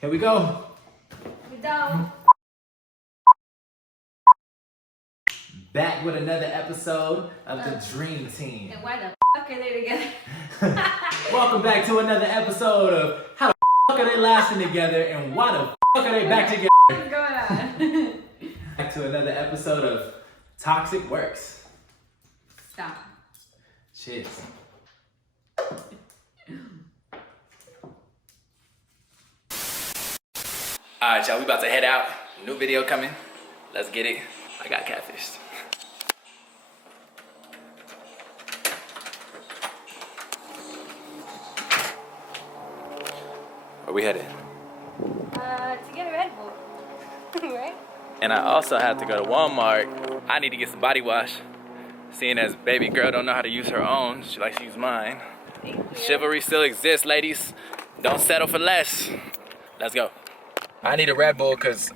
Here we go. We go. Back with another episode of the Dream Team. And why the fuck are they together? Welcome back to another episode of How the fuck are they lasting together and why the fuck are they back together? What's going on? Back to another episode of Toxic Works. Stop. Cheers. Alright, y'all, we about to head out. New video coming. Let's get it. I got catfished. Where we headed? To get a Red Bull. Right? And I also have to go to Walmart. I need to get some body wash. Seeing as baby girl don't know how to use her own, she likes to use mine. Chivalry still exists, ladies. Don't settle for less. Let's go. I need a Red Bull because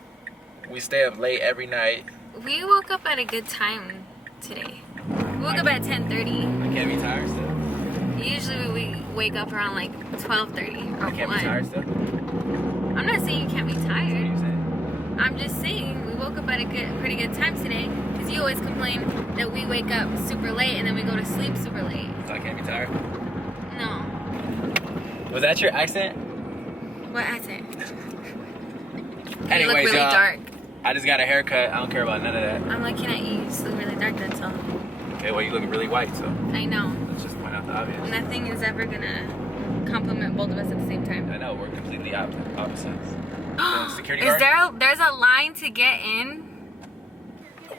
we stay up late every night. We woke up at a good time today. We woke up at 10:30. I can't be tired still. Usually we wake up around like 12:30 or I can't 1. be tired still. I'm not saying you can't be What are tired. you saying? I'm just saying we woke up at a pretty good time today because you always complain that we wake up super late and then we go to sleep super late. So I can't be tired. No. Was that your accent? What accent? You Anyways, look really y'all, dark. I just got a haircut. I don't care about none of that. I'm looking at you. You just look really dark, that's all. Okay, well, you look really white, so I know. let's just point out the obvious. Nothing is ever gonna compliment both of us at the same time. I know, we're completely opposites. Security Is guard? there's a line to get in?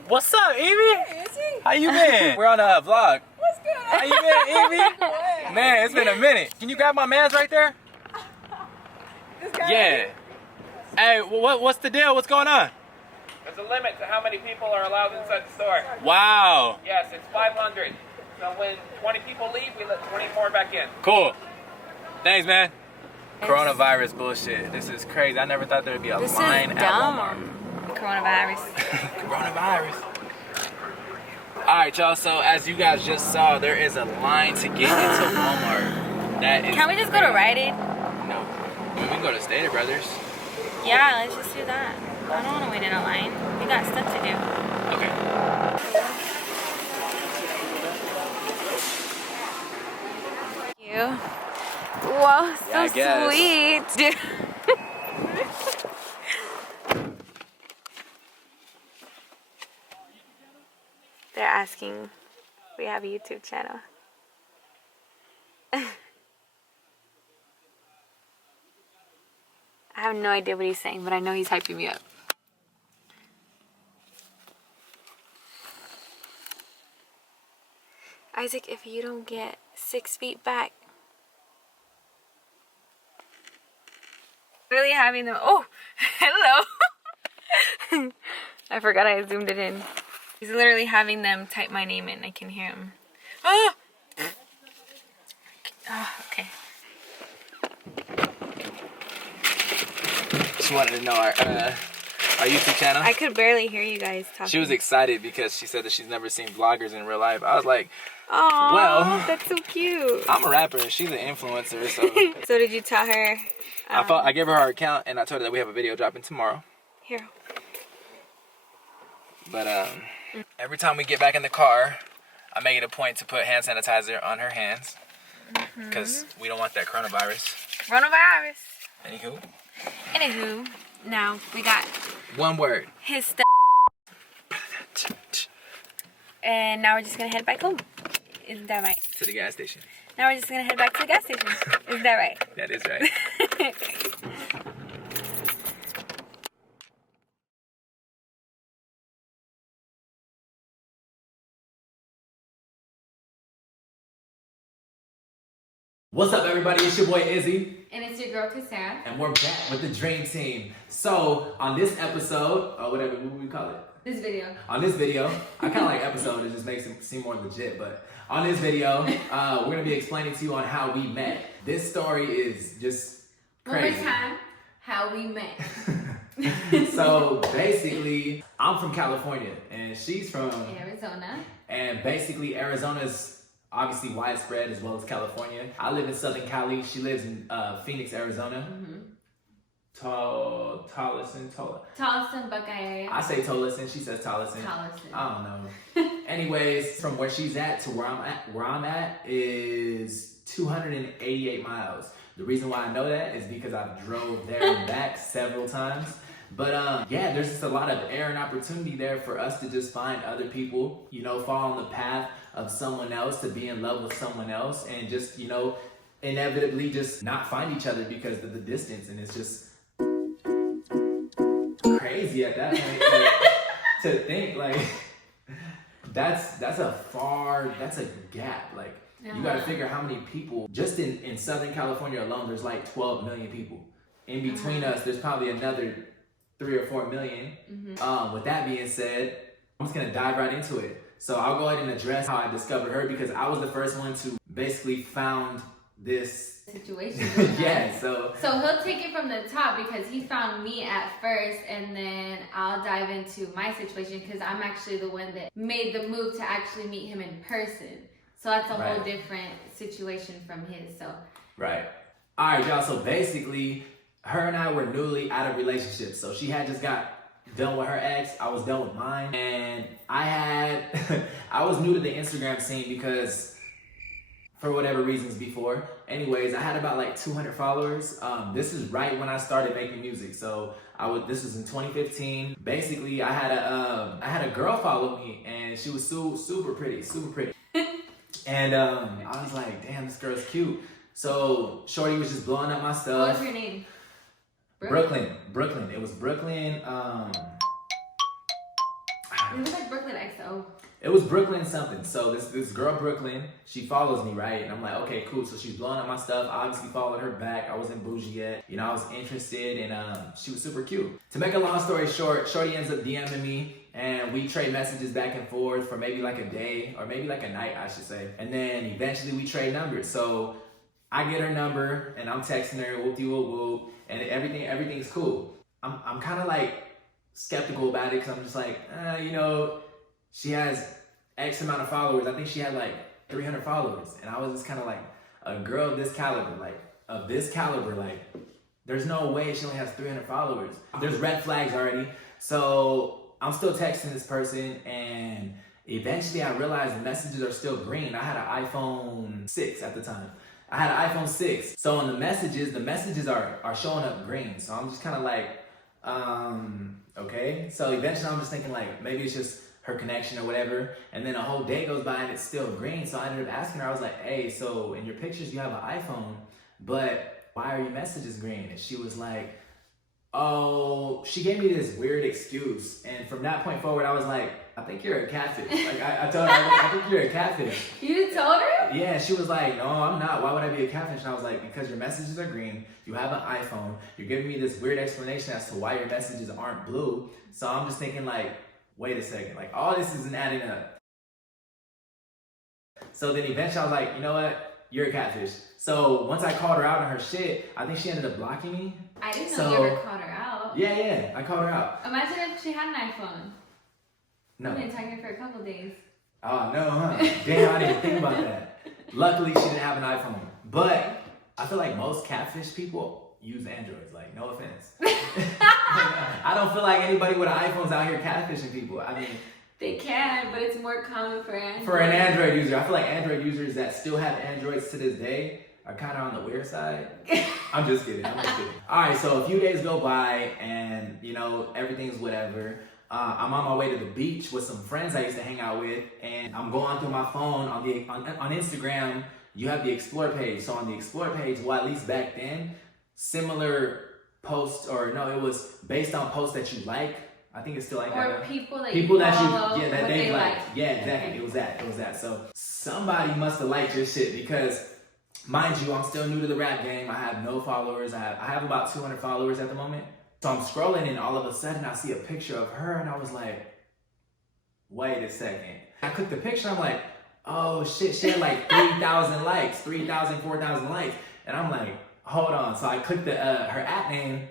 What's up, Evie? Hey, Izzy. How you been? We're on a vlog. What's good? How you been, Evie? What? Man, it's been a minute. Can you grab my mans right there? This guy Yeah. Hey, what's the deal? What's going on? There's a limit to how many people are allowed inside the store. Wow. Yes, it's 500. So when 20 people leave, we let 20 more back in. Cool. Thanks, man. Coronavirus bullshit. This is crazy. I never thought there would be a This line is at Walmart. dumb. Coronavirus. Coronavirus. Alright, y'all. So, as you guys just saw, there is a line to get into Walmart. That is Can we just go to Rite Aid? No. I mean, we can go to Stater Brothers. Yeah, let's just do that. I don't want to wait in a line. We got stuff to do. Okay. Thank you. Wow, so Yeah, I guess. sweet, dude. They're asking if we have a YouTube channel. I have no idea what he's saying, but I know he's hyping me up. Isaac, if you don't get 6 feet back. Really having them. Oh, hello. I forgot I zoomed it in. He's literally having them type my name in. I can hear him. Ah! Oh, okay. She wanted to know our YouTube channel. I could barely hear you guys talking. She was excited because she said that she's never seen vloggers in real life. I was like, Aw, well, that's so cute. I'm a rapper and she's an influencer, so So did you tell her? I gave her account and I told her that we have a video dropping tomorrow. Here. But every time we get back in the car, I make it a point to put hand sanitizer on her hands because we don't want that coronavirus. Coronavirus. Anywho, now we got One word. his stuff. And now we're just gonna head back home. Isn't that right? To the gas station. Now we're just gonna head back to the gas station. Isn't that right? That is right. What's up, everybody? It's your boy Izzy. And it's your girl Kasara. And we're back with the Dream Team. So, on this episode, or whatever, what we call it? This video. On this video, I kind of like episode, it just makes it seem more legit, but on this video, we're going to be explaining to you on how we met. This story is just crazy. One more time, how we met. So basically, I'm from California and she's from Arizona. And basically, Arizona's obviously widespread as well as California. I live in Southern Cali. She lives in Phoenix, Arizona. Mm-hmm. Tolleson. Tolleson, Buckeye area. I say Tolleson, she says Tolleson. Tolleson. I don't know. Anyways, from where she's at to where I'm at is 288 miles. The reason why I know that is because I've drove there and back several times. But yeah, there's just a lot of air and opportunity there for us to just find other people, you know, fall on the path of someone else, to be in love with someone else, and just, you know, inevitably just not find each other because of the distance. And it's just crazy at that point to think like that's a gap. Like, you got to figure how many people just in Southern California alone. There's like 12 million people. In between us, there's probably another 3 or 4 million. With that being said, I'm just gonna dive right into it. So I'll go ahead and address how I discovered her, because I was the first one to basically found this situation. Yeah, so he'll take it from the top because he found me at first, and then I'll dive into my situation because I'm actually the one that made the move to actually meet him in person. So that's a whole different situation from his. So right. All right, y'all. So basically, her and I were newly out of relationships. So she had just got done with her ex. I was done with mine. And I was new to the Instagram scene because for whatever reasons before. Anyways, I had about like 200 followers. This is right when I started making music. So this was in 2015. Basically, I had a girl follow me, and she was super pretty. And I was like, damn, this girl's cute. So Shorty was just blowing up my stuff. What was her name? Brooklyn. It was Brooklyn. It was like Brooklyn XO. It was Brooklyn something. So this girl Brooklyn, she follows me, right? And I'm like, okay, cool. So she's blowing up my stuff. I obviously followed her back. I wasn't bougie yet. You know, I was interested, and she was super cute. To make a long story short, Shorty ends up DMing me, and we trade messages back and forth for maybe like a day, or maybe like a night, I should say. And then eventually we trade numbers. So I get her number, and I'm texting her, whoop-de-whoop-whoop, and everything's cool. I'm kind of like skeptical about it, because I'm just like, you know, she has X amount of followers. I think she had like 300 followers. And I was just kind of like, a girl of this caliber, like, there's no way she only has 300 followers. There's red flags already. So I'm still texting this person, and eventually I realized the messages are still green. I had an iPhone 6 at the time. So on the messages are showing up green. So I'm just kind of like, okay. So eventually I'm just thinking like, maybe it's just her connection or whatever. And then a whole day goes by and it's still green. So I ended up asking her, I was like, hey, so in your pictures you have an iPhone, but why are your messages green? And she was like, oh, she gave me this weird excuse. And from that point forward, I was like, I think you're a catfish. Like I told her, I think you're a catfish. You told her? Yeah, she was like, no, I'm not. Why would I be a catfish? And I was like, because your messages are green. You have an iPhone. You're giving me this weird explanation as to why your messages aren't blue. So I'm just thinking like, wait a second. Like, all this isn't adding up. So then eventually I was like, you know what? You're a catfish. So once I called her out on her shit, I think she ended up blocking me. I didn't know you ever called her out. Yeah, I called her out. Imagine if she had an iPhone. No. You've been talking for a couple days. Oh, no, huh? Damn, I didn't think about that. Luckily, she didn't have an iPhone. But I feel like most catfish people use Androids. Like, no offense. I don't feel like anybody with an iPhone's out here catfishing people. I mean, they can, but it's more common for Android. For an Android user. I feel like Android users that still have Androids to this day are kind of on the weird side. I'm just kidding. All right, so a few days go by, and, you know, everything's whatever. I'm on my way to the beach with some friends I used to hang out with, and I'm going through my phone on Instagram. You have the Explore page. So on the Explore page, well, at least back then, similar posts, or no, it was based on posts that you like. I think it's still like that. Or people that you follow, that they like. Yeah, exactly. Okay. It was that. So somebody must have liked your shit, because, mind you, I'm still new to the rap game. I have no followers. I have about 200 followers at the moment. So I'm scrolling, and all of a sudden I see a picture of her, and I was like, wait a second. I clicked the picture, I'm like, oh shit, she had like 3,000 likes, 3,000, 4,000 likes. And I'm like, hold on. So I clicked her at name,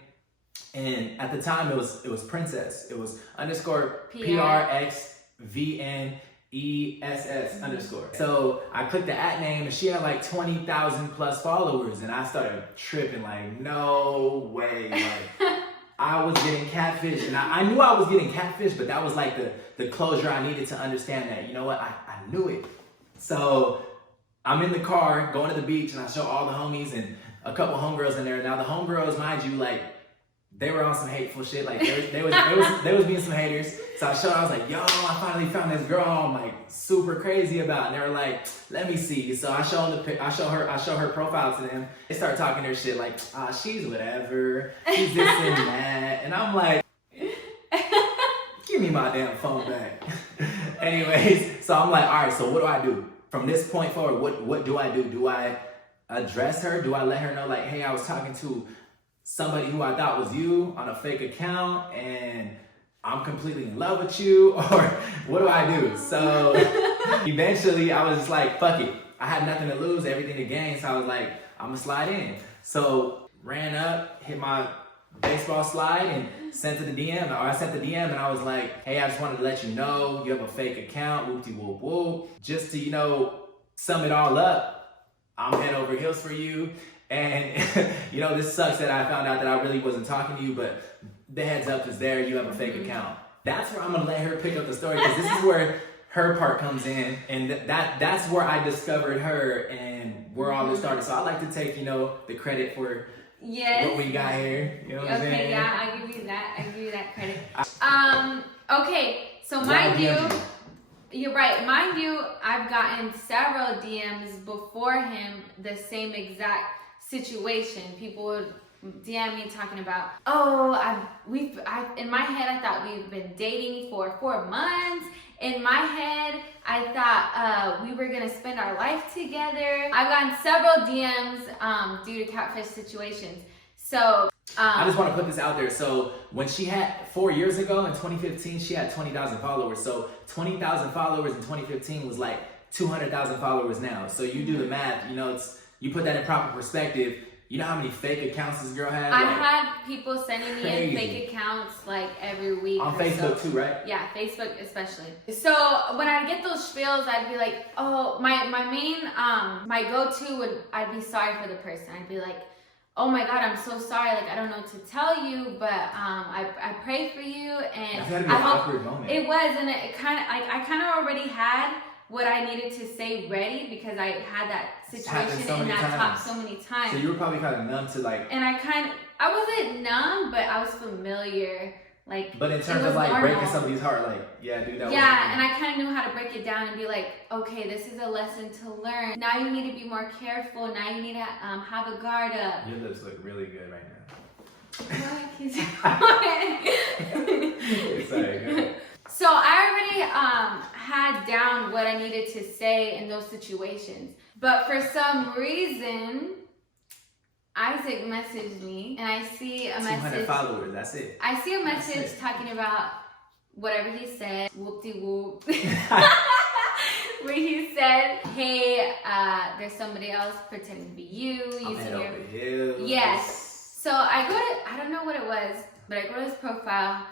and at the time it was Princess. It was _PRXVN, ESS underscore. So I clicked the @ name and she had like 20,000 plus followers, and I started tripping like, no way. Like I was getting catfished, and I knew I was getting catfished, but that was like the closure I needed to understand that, you know what, I knew it. So I'm in the car going to the beach, and I show all the homies and a couple homegirls in there. Now the homegirls, mind you, like they were on some hateful shit. Like they was being some haters. So I showed, I was like, yo, I finally found this girl I'm like super crazy about. And they were like, let me see. So I show her profile to them. They start talking their shit like, she's whatever, she's this and that. And I'm like, give me my damn phone back. Anyways, so I'm like, all right, so what do I do? From this point forward, what do I do? Do I address her? Do I let her know like, hey, I was talking to somebody who I thought was you on a fake account and I'm completely in love with you? Or what do I do? So eventually I was just like, fuck it. I had nothing to lose, everything to gain. So I was like, I'm gonna slide in. So ran up, hit my baseball slide and sent to the DM. Or I sent the DM and I was like, hey, I just wanted to let you know you have a fake account, whoopty whoop whoop. Just to, you know, sum it all up, I'm head over heels for you. And you know, this sucks that I found out that I really wasn't talking to you, but the heads up is there, you have a fake account. That's where I'm gonna let her pick up the story, because this is where her part comes in, and that's where I discovered her and where all this started. So I like to take, you know, the credit for what we got here. You know what I'm saying? Okay, yeah, I give you that credit. Okay, so mind you, you're right. Mind you, I've gotten several DMs before him, the same exact situation. People would DM me talking about, oh, in my head I thought we've been dating for 4 months. In my head, I thought we were gonna spend our life together. I've gotten several DMs due to catfish situations. So I just want to put this out there. So when she had 4 years ago in 2015, she had 20,000 followers. So 20,000 followers in 2015 was like 200,000 followers now. So you do the math, you know, you put that in proper perspective. You know how many fake accounts this girl had? I've had people sending me in fake accounts like every week. On Facebook too, right? Yeah, Facebook especially. So when I get those spiels, I'd be like, oh, my main, my go-to would, I'd be sorry for the person. I'd be like, oh my God, I'm so sorry. Like, I don't know what to tell you, but I pray for you. And that's gotta be an awkward moment. It was, and it kind of, like, I kind of already had what I needed to say ready, because I had that situation in that top so many times. So you were probably kind of numb to like. And I wasn't numb, but I was familiar. Like. But in terms of like breaking somebody's heart, like, yeah, dude, that yeah, and I kind of knew how to break it down and be like, okay, this is a lesson to learn. Now you need to be more careful. Now you need to have a guard up. Your lips look really good right now. Sorry, go ahead. So I already had down what I needed to say in those situations. But for some reason, Isaac messaged me, and I see a message. 200 followers, that's it. I see a message talking about whatever he said, whoop-de-whoop. Where he said, hey, there's somebody else pretending to be you. Using your... Yes. So I don't know what it was, but I go to his profile.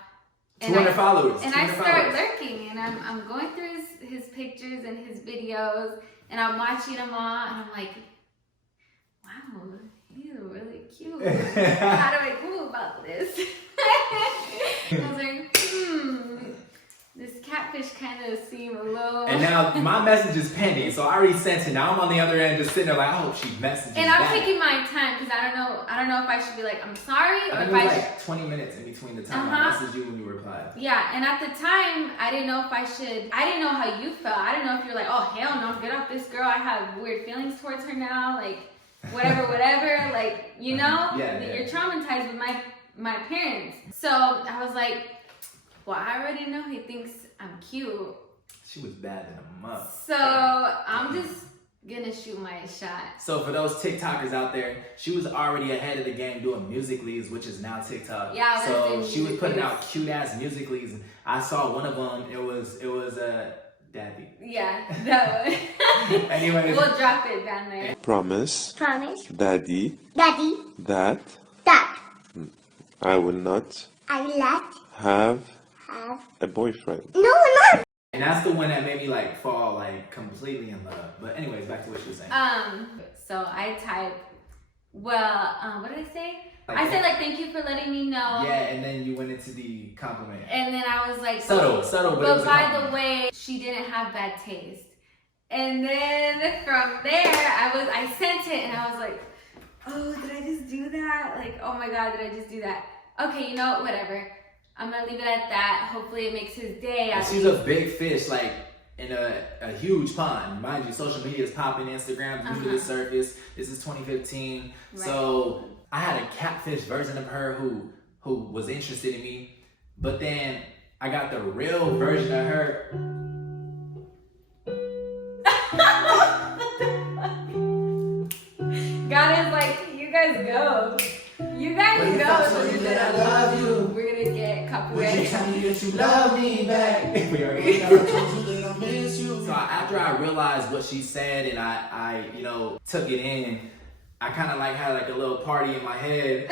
200 followers. And I start lurking, and I'm going through his pictures and his videos, and I'm watching them all, and I'm like, wow, he's really cute. How do I go about this? I was like, this catfish kind of seemed a little... And now my message is pending, so I already sent it. Now I'm on the other end just sitting there like, I hope she messages And I'm back. taking my time, because I don't know if I should be like, I'm sorry, or if I I should... should... like 20 minutes in between the time I messaged you when you replied. Yeah, and at the time, I didn't know if I should... I didn't know how you felt. I didn't know if you're like, oh, hell no, get off this girl. I have weird feelings towards her now. Like, whatever. Like, you know? You're traumatized with my parents. So I was like, well, I already know he thinks I'm cute. She was bad in a month. So I'm just gonna shoot my shot. So for those TikTokers out there, she was already ahead of the game doing Musical.lys, which is now TikTok. Yeah, so she was putting out cute ass Musical.lys. I saw one of them. It was Daddy. Yeah, that one. Anyways, we'll drop it down there. Promise. Promise. Daddy. Daddy. That. That. I will not. I will not Have. have A boyfriend. No, not. And that's the one that made me like fall like completely in love. But anyways, back to what you were saying. So I typed, well, what did I say? Like, I said like, thank you for letting me know. Yeah, and then you went into the compliment. And then I was like, subtle, but it was by the way, she didn't have bad taste. And then from there, I sent it and I was like, oh, did I just do that? Like, oh my God, did I just do that? Okay, you know what, whatever. I'm gonna leave it at that. Hopefully it makes his day. She's a big fish, like in a huge pond. Mind you, social media is popping, Instagram's new to the surface. This is 2015. Right. So I had a catfish version of her who was interested in me, but then I got the real version of her. God is like, you guys go. You guys go. So I love you. We're gonna get copyrighted. Would you tell me that you love me back? We already So after I realized what she said and I took it in, I kind of like had like a little party in my head,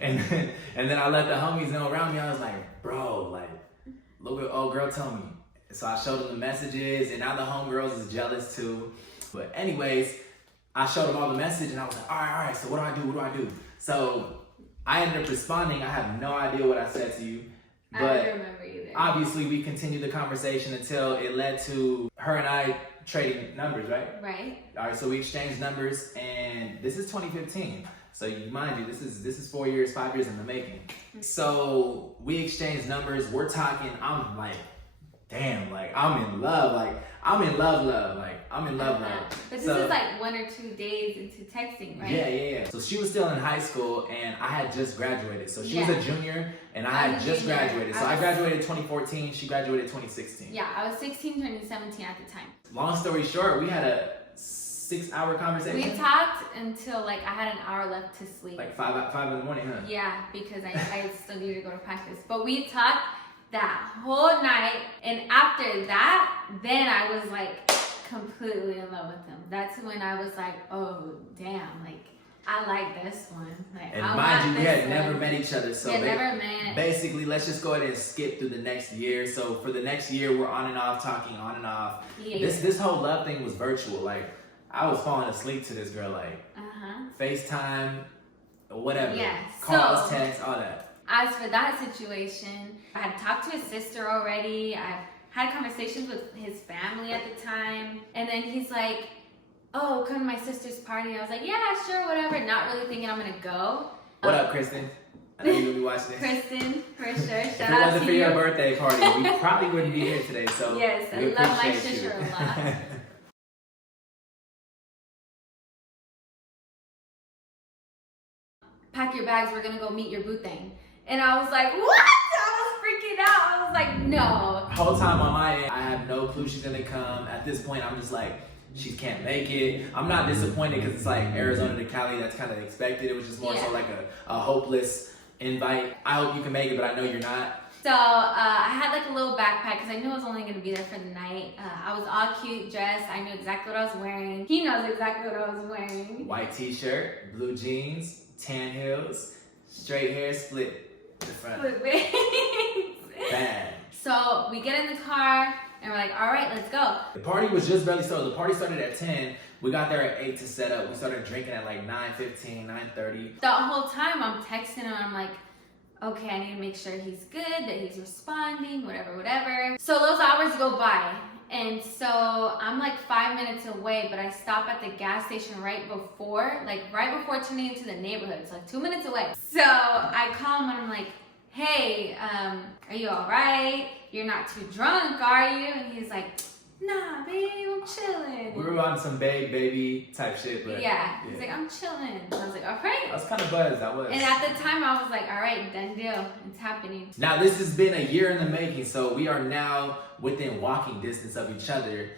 and then I let the homies know around me. I was like, bro, like, look what old girl told me. So I showed them the messages, and now the homegirls is jealous too. But anyways, I showed them all the message, and I was like, all right. So what do I do? So I ended up responding. I have no idea what I said to you, but I don't remember either. Obviously we continued the conversation until it led to her and I trading numbers, right? Right. All right, so we exchanged numbers, and this is 2015. So mind you, this is 5 years in the making. So we exchanged numbers. We're talking. I'm like, damn, like I'm in love. Like I'm in love. Like I'm in love. But this is like 1 or 2 days into texting, right? Yeah. So she was still in high school, and I had just graduated. So she was a junior, and I had just graduated. So I graduated 2014. She graduated 2016. Yeah, I was 16, turning 17 at the time. Long story short, we had a 6-hour conversation. We talked until like I had an hour left to sleep. Like 5 in the morning, huh? Yeah, because I still needed to go to practice. But we talked that whole night, and after that, then I was like completely in love with him. That's when I was like, oh damn, like I like this one. Like, and mind you, we had never met each other, so never met. Basically, let's just go ahead and skip through the next year. So for the next year, we're on and off, talking on and off. Yeah. This whole love thing was virtual. Like I was falling asleep to this girl, like FaceTime, whatever. Yeah. Calls, texts, all that. As for that situation, I had talked to his sister already. I had conversations with his family at the time. And then he's like, oh, come to my sister's party. I was like, yeah, sure, whatever. Not really thinking I'm going to go. What up, Kristen? I know you're going to be watching this. Kristen, for sure. Shout out to you. If it wasn't for your birthday party, we probably wouldn't be here today. So yes, I love my sister a lot. Pack your bags, we're gonna go meet your boo thing. And I was like, what? I was freaking out. I was like, no. The whole time on my end, I have no clue she's gonna come. At this point, I'm just like, she can't make it. I'm not disappointed because it's like Arizona to Cali, that's kind of expected. It was just more so like a hopeless invite. I hope you can make it, but I know you're not. So I had like a little backpack because I knew I was only going to be there for the night. I was all cute dressed. I knew exactly what I was wearing. He knows exactly what I was wearing. White t-shirt, blue jeans, tan heels, straight hair, split the front. Split wigs. Bad. So we get in the car and we're like, all right, let's go. The party was just barely started. The party started at 10. We got there at 8 to set up. We started drinking at like 9:15, 9:30. The whole time I'm texting him. I'm like, okay, I need to make sure he's good, that he's responding, whatever. So those hours go by. And so I'm like 5 minutes away, but I stop at the gas station right before turning into the neighborhood. It's like 2 minutes away. So I call him and I'm like, hey, are you all right? You're not too drunk, are you? And he's like, nah, babe, I'm chilling. We were on some baby type shit, but yeah. He's like, I'm chilling. And I was like, all right. I was kind of buzzed, I was. And at the time, I was like, all right, done deal. It's happening. Now, this has been a year in the making, so we are now within walking distance of each other,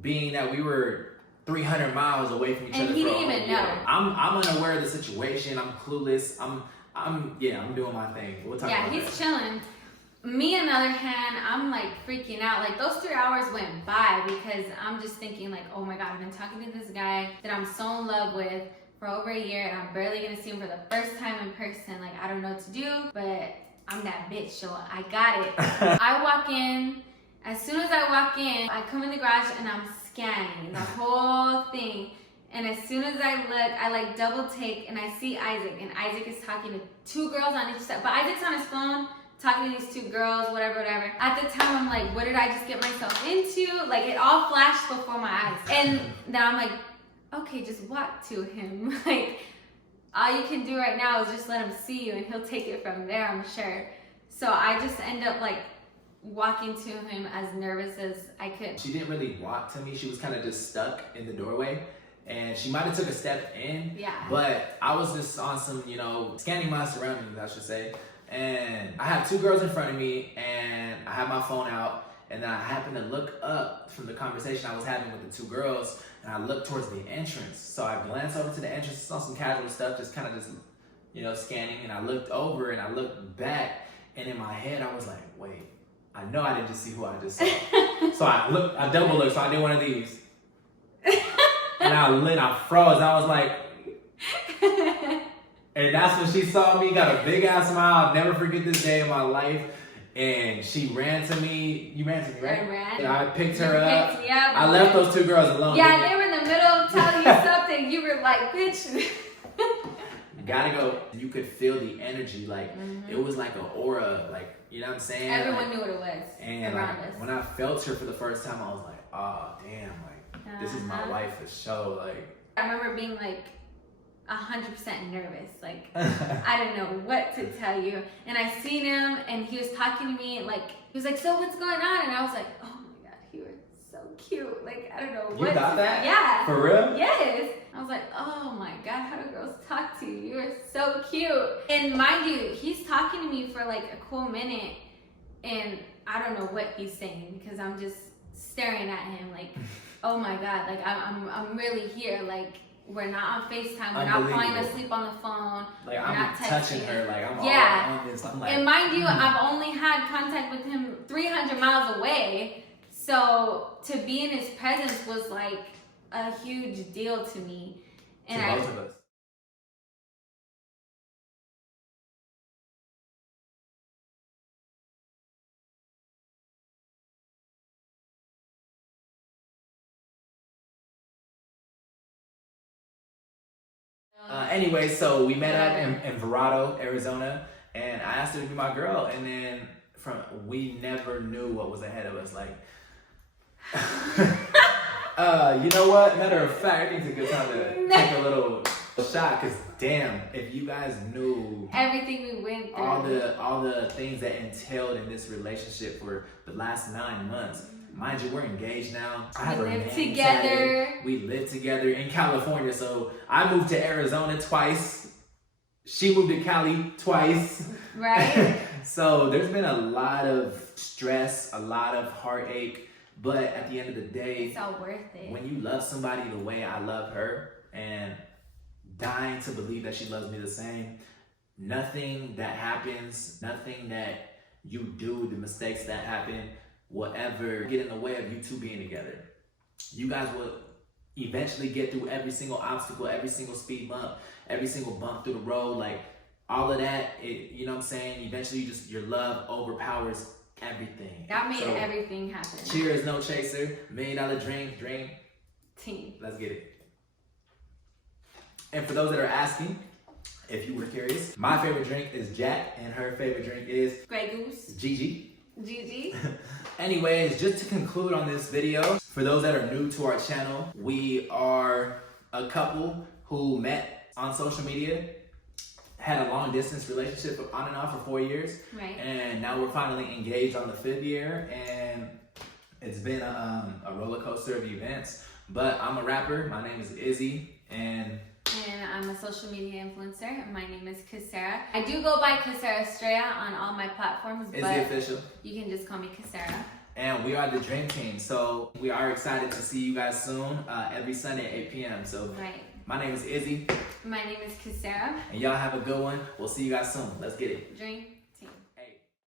being that we were 300 miles away from each other. And he for didn't even know. I'm unaware of the situation. I'm clueless. I'm doing my thing. We'll talk about that. Yeah, he's chilling. Me, on the other hand, I'm like freaking out. Like those 3 hours went by because I'm just thinking like, oh my God, I've been talking to this guy that I'm so in love with for over a year and I'm barely gonna see him for the first time in person. Like I don't know what to do, but I'm that bitch, so I got it. I walk in As soon as I walk in, I come in the garage and I'm scanning the whole thing. And as soon as I look, I like double take and I see Isaac. And Isaac is talking to 2 girls on each side. But Isaac's on his phone talking to these 2 girls, whatever. At the time, I'm like, what did I just get myself into? Like, it all flashed before my eyes. And then I'm like, okay, just walk to him. Like, all you can do right now is just let him see you and he'll take it from there, I'm sure. So I just end up like walking to him as nervous as I could. She didn't really walk to me. She was kind of just stuck in the doorway. And she might have took a step in, but I was just on some, you know, scanning my surroundings, I should say. And I had 2 girls in front of me, and I had my phone out, and then I happened to look up from the conversation I was having with the 2 girls, and I looked towards the entrance. So I glanced over to the entrance, saw some casual stuff, just kind of just, you know, scanning, and I looked over and I looked back, and in my head I was like, wait, I know I didn't just see who I just saw. So I double looked, so I did one of these. And I froze. I was like, and that's when she saw me, got a big ass smile. I'll never forget this day in my life. And she ran to me. You ran to me, right? I ran. And I picked her up. Me up. I left those 2 girls alone. Yeah, they were in the middle telling you something. You were like, bitch. You gotta go. You could feel the energy. Like, it was like an aura. Like, you know what I'm saying? Everyone like, knew what it was and around like, us. when I felt her for the first time, I was like, oh, damn. Like, this is my wife for sure. Like, I remember being like 100% nervous. Like, I didn't know what to tell you. And I seen him and he was talking to me. Like, he was like, so what's going on? And I was like, oh my God, you were so cute. Like, I don't know what. You got that? Yeah. For real? Yes. I was like, oh my God, how do girls talk to you? You are so cute. And mind you, he's talking to me for like a cool minute. And I don't know what he's saying because I'm just staring at him like, oh my God, like I'm really here. Like, we're not on FaceTime. We're not falling asleep on the phone. Like, we're I'm not touching her. Like, I'm all on this. I'm like, and mind you, I've only had contact with him 300 miles away. So to be in his presence was like a huge deal to me. And to both of us. Anyway, so we met up in Verrado, Arizona, and I asked her to be my girl, and then we never knew what was ahead of us. Like, you know what? Matter of fact, I think it's a good time to take a little shot, because damn, if you guys knew everything we went through, all the things that entailed in this relationship for the last 9 months. Mind you, we're engaged now. We live together. We live together in California. So I moved to Arizona twice. She moved to Cali twice. Right. So there's been a lot of stress, a lot of heartache. But at the end of the day, it's all worth it. When you love somebody the way I love her and dying to believe that she loves me the same, nothing that happens, nothing that you do, the mistakes that happen, will ever get in the way of you 2 being together. You guys will eventually get through every single obstacle, every single speed bump, every single bump through the road. Like, all of that, you know what I'm saying? Eventually, your love overpowers everything. That made everything happen. Cheers, no chaser. $1 million dream team. Let's get it. And for those that are asking, if you were curious, my favorite drink is Jack, and her favorite drink is Grey Goose. Gigi. Gigi. Anyways, just to conclude on this video, for those that are new to our channel, we are a couple who met on social media, had a long distance relationship on and off for 4 years. Right. And now we're finally engaged on the 5th year, and it's been a roller coaster of events. But I'm a rapper. My name is Izzy, and I'm a social media influencer. My name is Kasara. I do go by Kasara Estrella on all my platforms, Izzy but official. You can just call me Kasara. And we are the Dream Team, so we are excited to see you guys soon, every Sunday at 8 p.m. So right. My name is Izzy. My name is Kasara. And y'all have a good one. We'll see you guys soon. Let's get it. Dream.